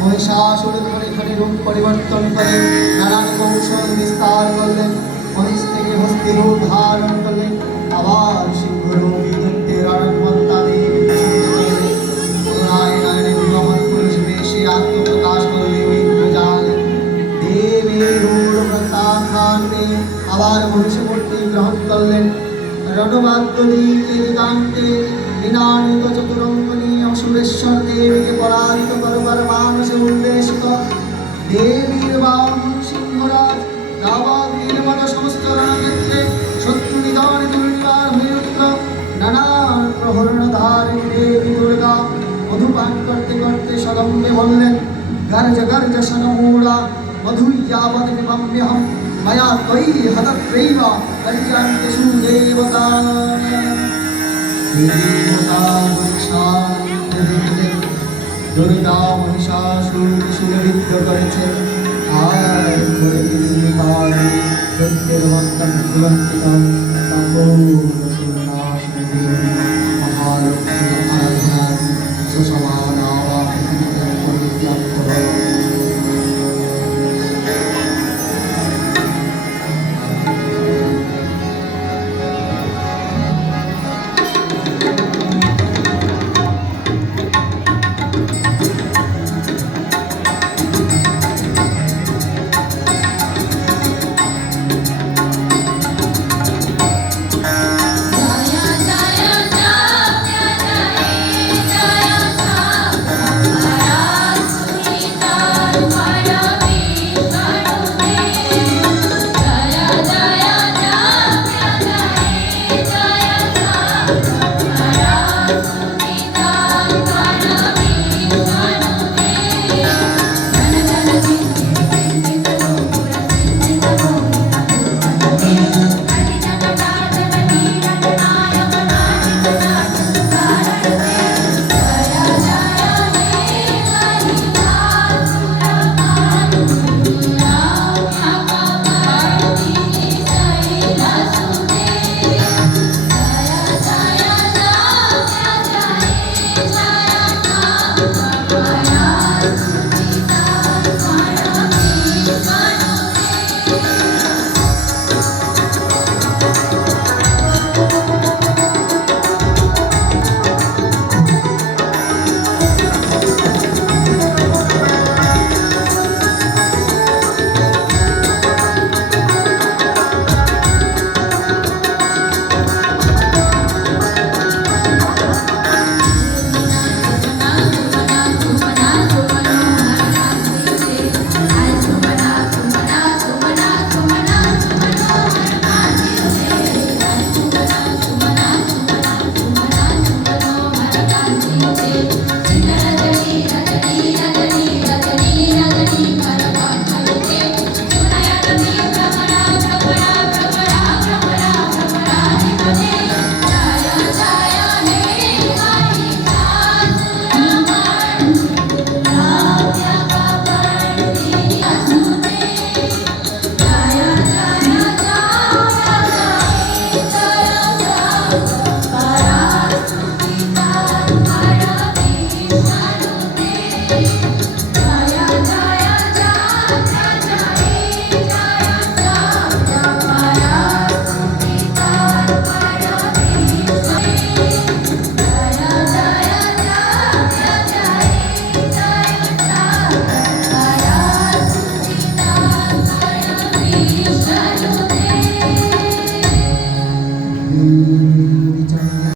মহিষাসুরের ঘরে রূপ পরিবর্তন করে নানান কৌশল বিস্তার করলেন। মহিষ থেকে হস্তি রূপ ধারণ করলেন, আবার সিংহরূপী দৈত্যের অনন্মত্তা পুরুষ বেশি আত্মপ্রকাশ করলে ওই ইন্দ্রজাল দেবীর রূঢ় প্রত্যাখ্যান পেয়ে আবার মনুষ্যমূর্তি গ্রহণ করলেন। রণবাদ্য দিকান্তে বিনানিত চতুরঙ্গনী অসুরেশ্বর দেবীকে পরাজিত করবার মানসে উদ্দেশিত দেবীর বাহন সিংহরাজ রাবণের মতো সমস্ত রণক্ষেত্রে শত্রু নিধনে দুর্নিবার হয়ে উঠল। নানান প্রহরণধারিণী দেবী দুর্গা মধুপান করতে করতে সদম্বে বললেন, গর্জ গর্জ শনমূলা মধুযাবৎ বিমম্যহম ময়া ত্বয়ি হতত্রৈব পর্যন্তেষু দেবতা। দুর্গা মহিষাসুরকে সুরবিদ্ধ করেছে, আর দৈত্যের মস্তক